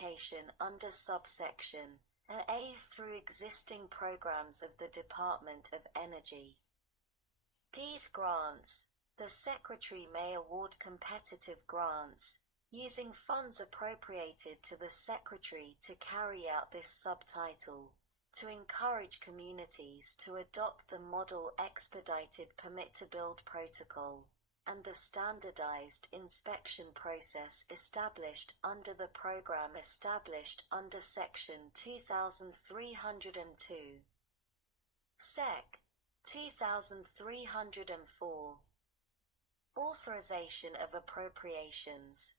application under subsection A through existing programs of the Department of Energy. D. Grants. The Secretary may award competitive grants, using funds appropriated to the Secretary to carry out this subtitle, to encourage communities to adopt the Model Expedited Permit-to-Build Protocol, and the standardized inspection process established under the program established under Section 2302. Sec. 2304. Authorization of appropriations.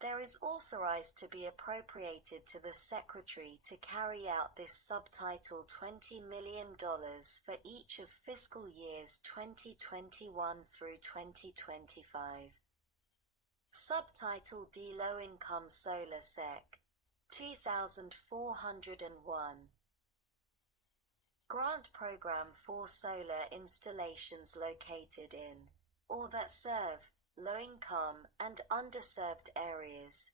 There is authorized to be appropriated to the Secretary to carry out this subtitle $20 million for each of fiscal years 2021 through 2025. Subtitle D. Low Income Solar Sec. 2401. Grant Program for solar installations located in, or that serve, low-income and underserved areas.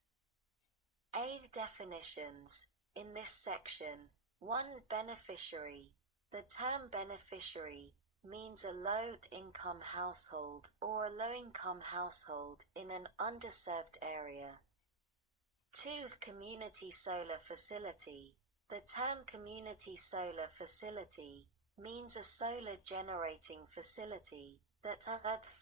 A. Definitions. In this section, 1. Beneficiary. The term beneficiary means a low-income household or a low-income household in an underserved area. 2. Community solar facility. The term community solar facility means a solar generating facility that,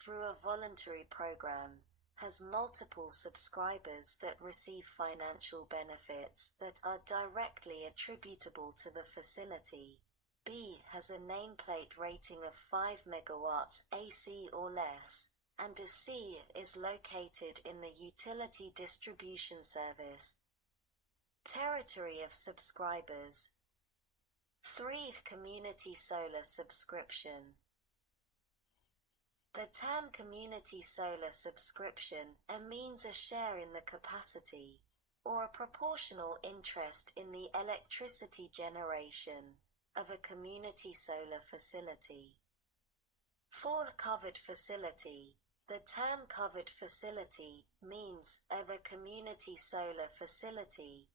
through a voluntary program, has multiple subscribers that receive financial benefits that are directly attributable to the facility. B. Has a nameplate rating of 5 megawatts AC or less, and a C. Is located in the utility distribution service. Territory of subscribers. 3. Community solar subscription. The term community solar subscription means a share in the capacity, or a proportional interest in the electricity generation, of a community solar facility. 4. Covered facility. The term covered facility means of a community solar facility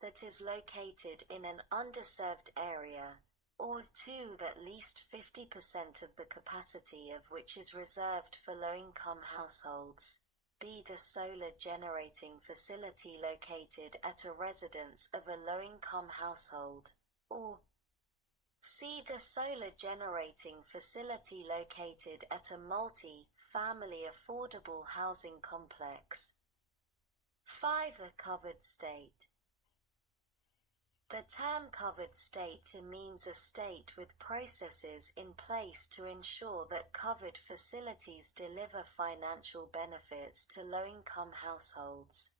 that is located in an underserved area, or 2. At least 50% of the capacity of which is reserved for low-income households. B. The solar generating facility located at a residence of a low-income household, or C. The solar generating facility located at a multi-family affordable housing complex. 5. A covered state. The term covered state means a state with processes in place to ensure that covered facilities deliver financial benefits to low-income households.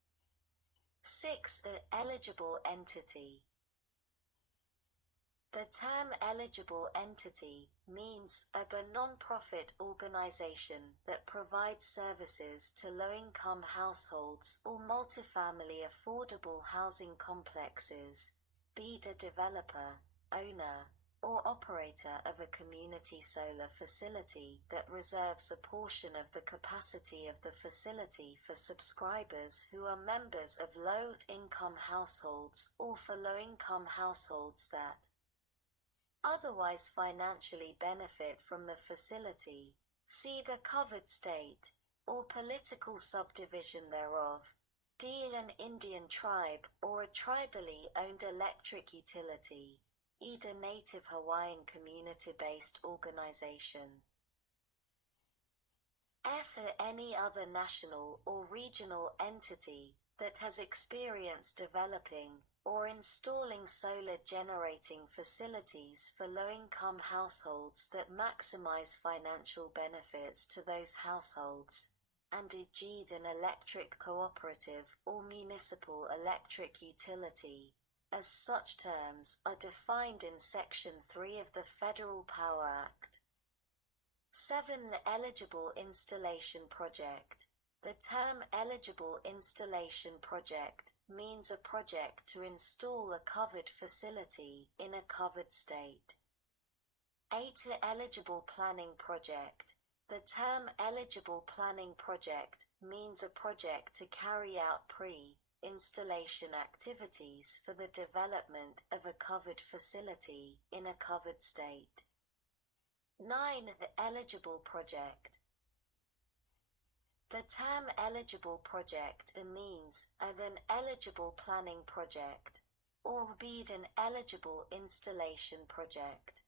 6. The eligible entity. The term eligible entity means a non-profit organization that provides services to low-income households or multifamily affordable housing complexes. B. The developer, owner, or operator of a community solar facility that reserves a portion of the capacity of the facility for subscribers who are members of low-income households or for low-income households that otherwise financially benefit from the facility. C. The covered state, or political subdivision thereof. D. An Indian tribe or a tribally owned electric utility. E. The Native Hawaiian community-based organization. F. Any other national or regional entity that has experience developing or installing solar generating facilities for low-income households that maximize financial benefits to those households, and e.g. an electric cooperative or municipal electric utility, as such terms are defined in Section 3 of the Federal Power Act. 7. The eligible installation project. The term eligible installation project means a project to install a covered facility in a covered state. 8. The eligible planning project. The term eligible planning project means a project to carry out installation activities for the development of a covered facility in a covered state. 9. The eligible project. The term eligible project means an eligible planning project, or an eligible installation project.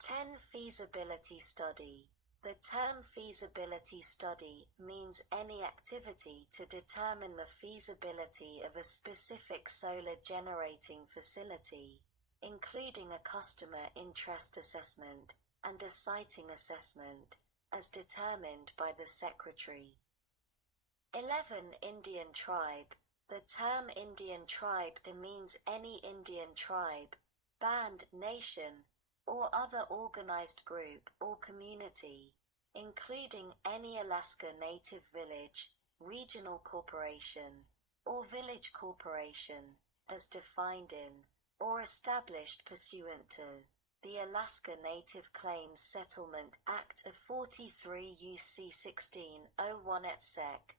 10. Feasibility study. The term feasibility study means any activity to determine the feasibility of a specific solar generating facility, including a customer interest assessment and a siting assessment, as determined by the Secretary. 11. Indian tribe. The term Indian tribe means any Indian tribe, band, nation, or other organized group or community, including any Alaska Native village, regional corporation, or village corporation, as defined in, or established pursuant to, the Alaska Native Claims Settlement Act of 43 U.C. 1601 et seq.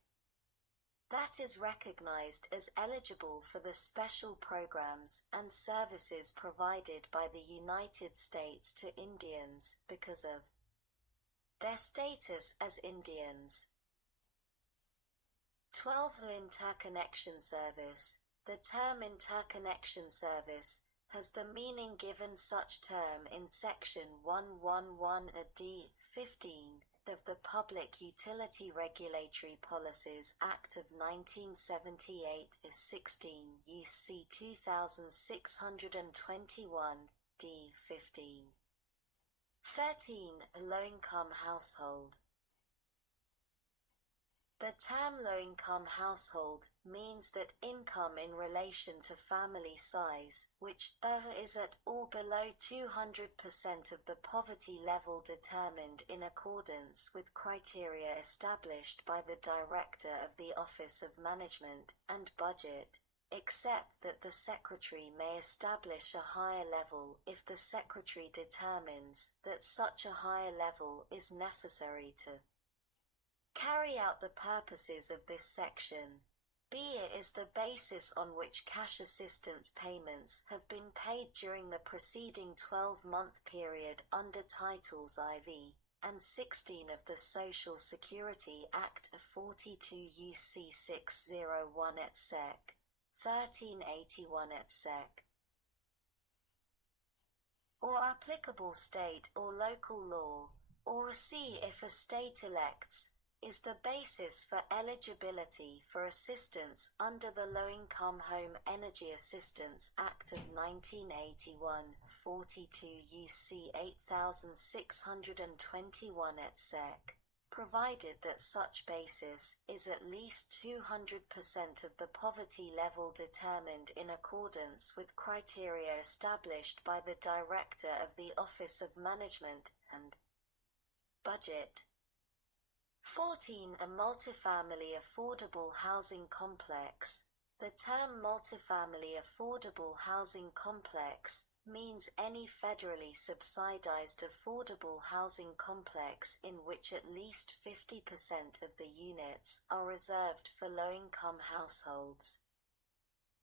That is recognized as eligible for the special programs and services provided by the United States to Indians because of their status as Indians. 12. The interconnection service. The term interconnection service has the meaning given such term in Section 111d. 15 of the Public Utility Regulatory Policies Act of 1978 is 16 U.C. 2621 D. 15. 13. Low-income household. The term low-income household means that income in relation to family size, which is at or below 200% of the poverty level determined in accordance with criteria established by the Director of the Office of Management and Budget, except that the Secretary may establish a higher level if the Secretary determines that such a higher level is necessary to carry out the purposes of this section. B. is the basis on which cash assistance payments have been paid during the preceding 12-month period under Titles IV and 16 of the Social Security Act of 42 U.C. 601 et seq. 1381 et seq. Or applicable state or local law, or C. if a state elects, is the basis for eligibility for assistance under the Low-Income Home Energy Assistance Act of 1981, 42 U.C. 8621 et seq, provided that such basis is at least 200% of the poverty level determined in accordance with criteria established by the Director of the Office of Management and Budget. 14. A multifamily affordable housing complex. The term multifamily affordable housing complex means any federally subsidized affordable housing complex in which at least 50% of the units are reserved for low-income households.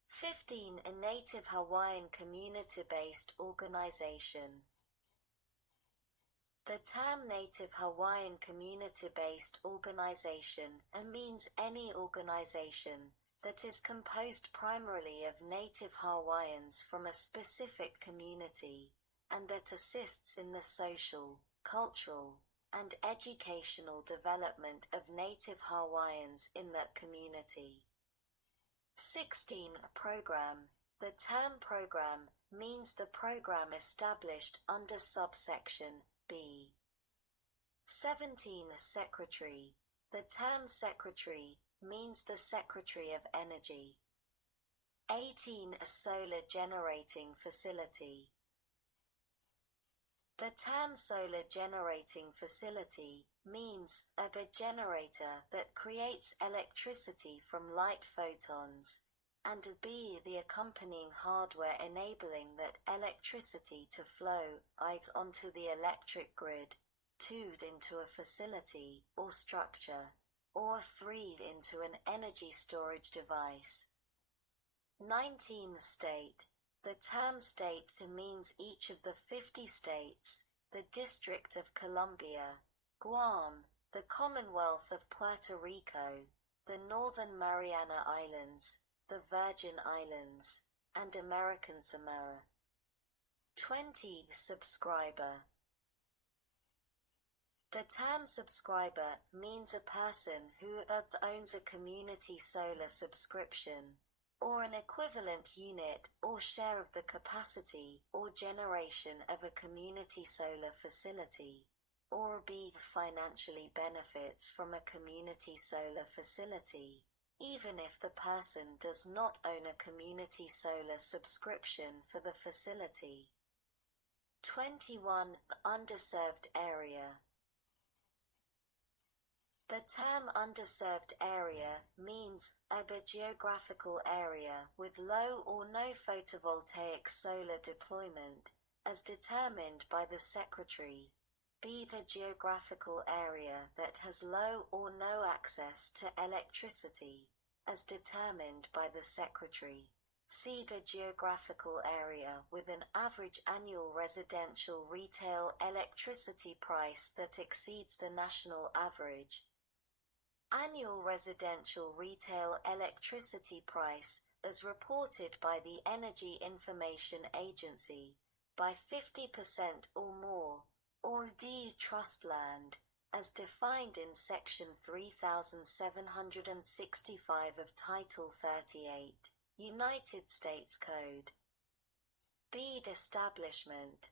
15. A Native Hawaiian community-based organization. The term Native Hawaiian community-based organization means any organization that is composed primarily of Native Hawaiians from a specific community and that assists in the social, cultural, and educational development of Native Hawaiians in that community. 16. Program. The term program means the program established under subsection B. 17. Secretary. The term secretary means the Secretary of Energy. 18. A solar generating facility. The term solar generating facility means a generator that creates electricity from light photons, and B. the accompanying hardware enabling that electricity to flow onto the electric grid, into a facility or structure. or 3 into an energy storage device. 19. State. The term state means each of the 50 states, the District of Columbia, Guam, the Commonwealth of Puerto Rico, the Northern Mariana Islands, the Virgin Islands, and American Samoa. 20. Subscriber. The term subscriber means a person who owns a community solar subscription, or an equivalent unit or share of the capacity or generation of a community solar facility, or B. financially benefits from a community solar facility, even if the person does not own a community solar subscription for the facility. 21. Underserved area. The term underserved area means a geographical area with low or no photovoltaic solar deployment, as determined by the Secretary. B. The geographical area that has low or no access to electricity, as determined by the Secretary. C. The geographical area with an average annual residential retail electricity price that exceeds the national average. Annual residential retail electricity price, as reported by the Energy Information Agency, by 50% or more, or D. Trust land, as defined in Section 3765 of Title 38, United States Code. B. Establishment.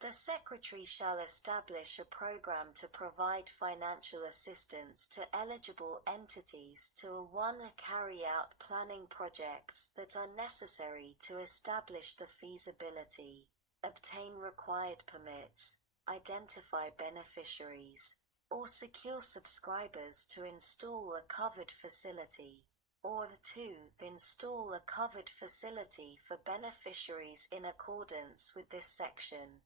The Secretary shall establish a program to provide financial assistance to eligible entities to 1. Carry out planning projects that are necessary to establish the feasibility, obtain required permits, identify beneficiaries, or secure subscribers to install a covered facility, or 2. Install a covered facility for beneficiaries in accordance with this section.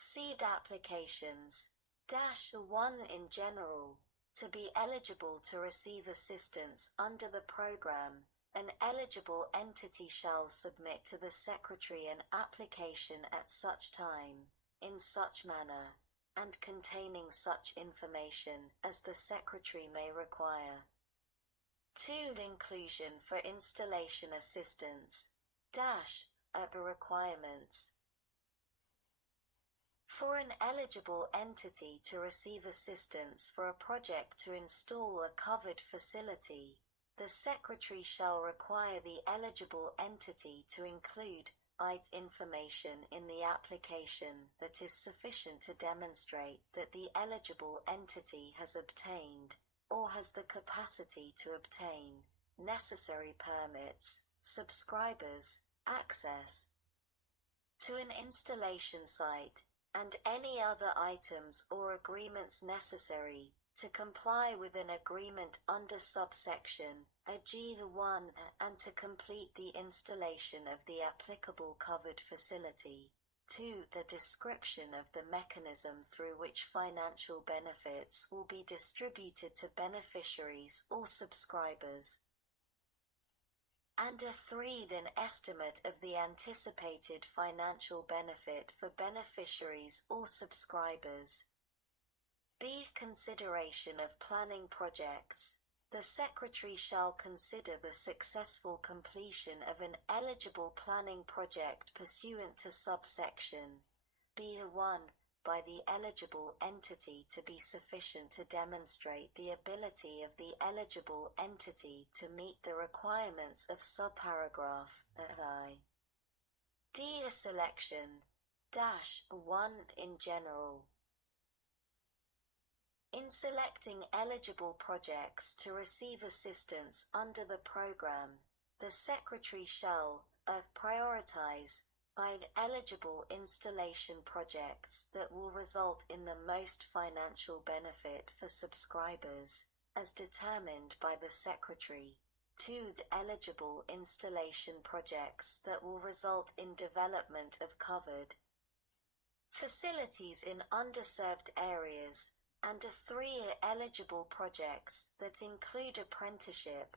Seed applications. 1. In general, to be eligible to receive assistance under the program, an eligible entity shall submit to the Secretary an application at such time, in such manner, and containing such information as the Secretary may require. 2. Inclusion for installation assistance. Requirements. For an eligible entity to receive assistance for a project to install a covered facility, the Secretary shall require the eligible entity to include information in the application that is sufficient to demonstrate that the eligible entity has obtained, or has the capacity to obtain, necessary permits, subscribers, access to an installation site, and any other items or agreements necessary to comply with an agreement under subsection G1 and to complete the installation of the applicable covered facility. 2. The description of the mechanism through which financial benefits will be distributed to beneficiaries or subscribers. And 3. An estimate of the anticipated financial benefit for beneficiaries or subscribers. B. Consideration of planning projects. The Secretary shall consider the successful completion of an eligible planning project pursuant to subsection B1 by the eligible entity to be sufficient to demonstrate the ability of the eligible entity to meet the requirements of subparagraph I. D. Selection. 1. In general. In selecting eligible projects to receive assistance under the program, the Secretary shall prioritize eligible installation projects that will result in the most financial benefit for subscribers, as determined by the Secretary. 2. Eligible installation projects that will result in development of covered facilities in underserved areas, and are 3-year eligible projects that include apprenticeship,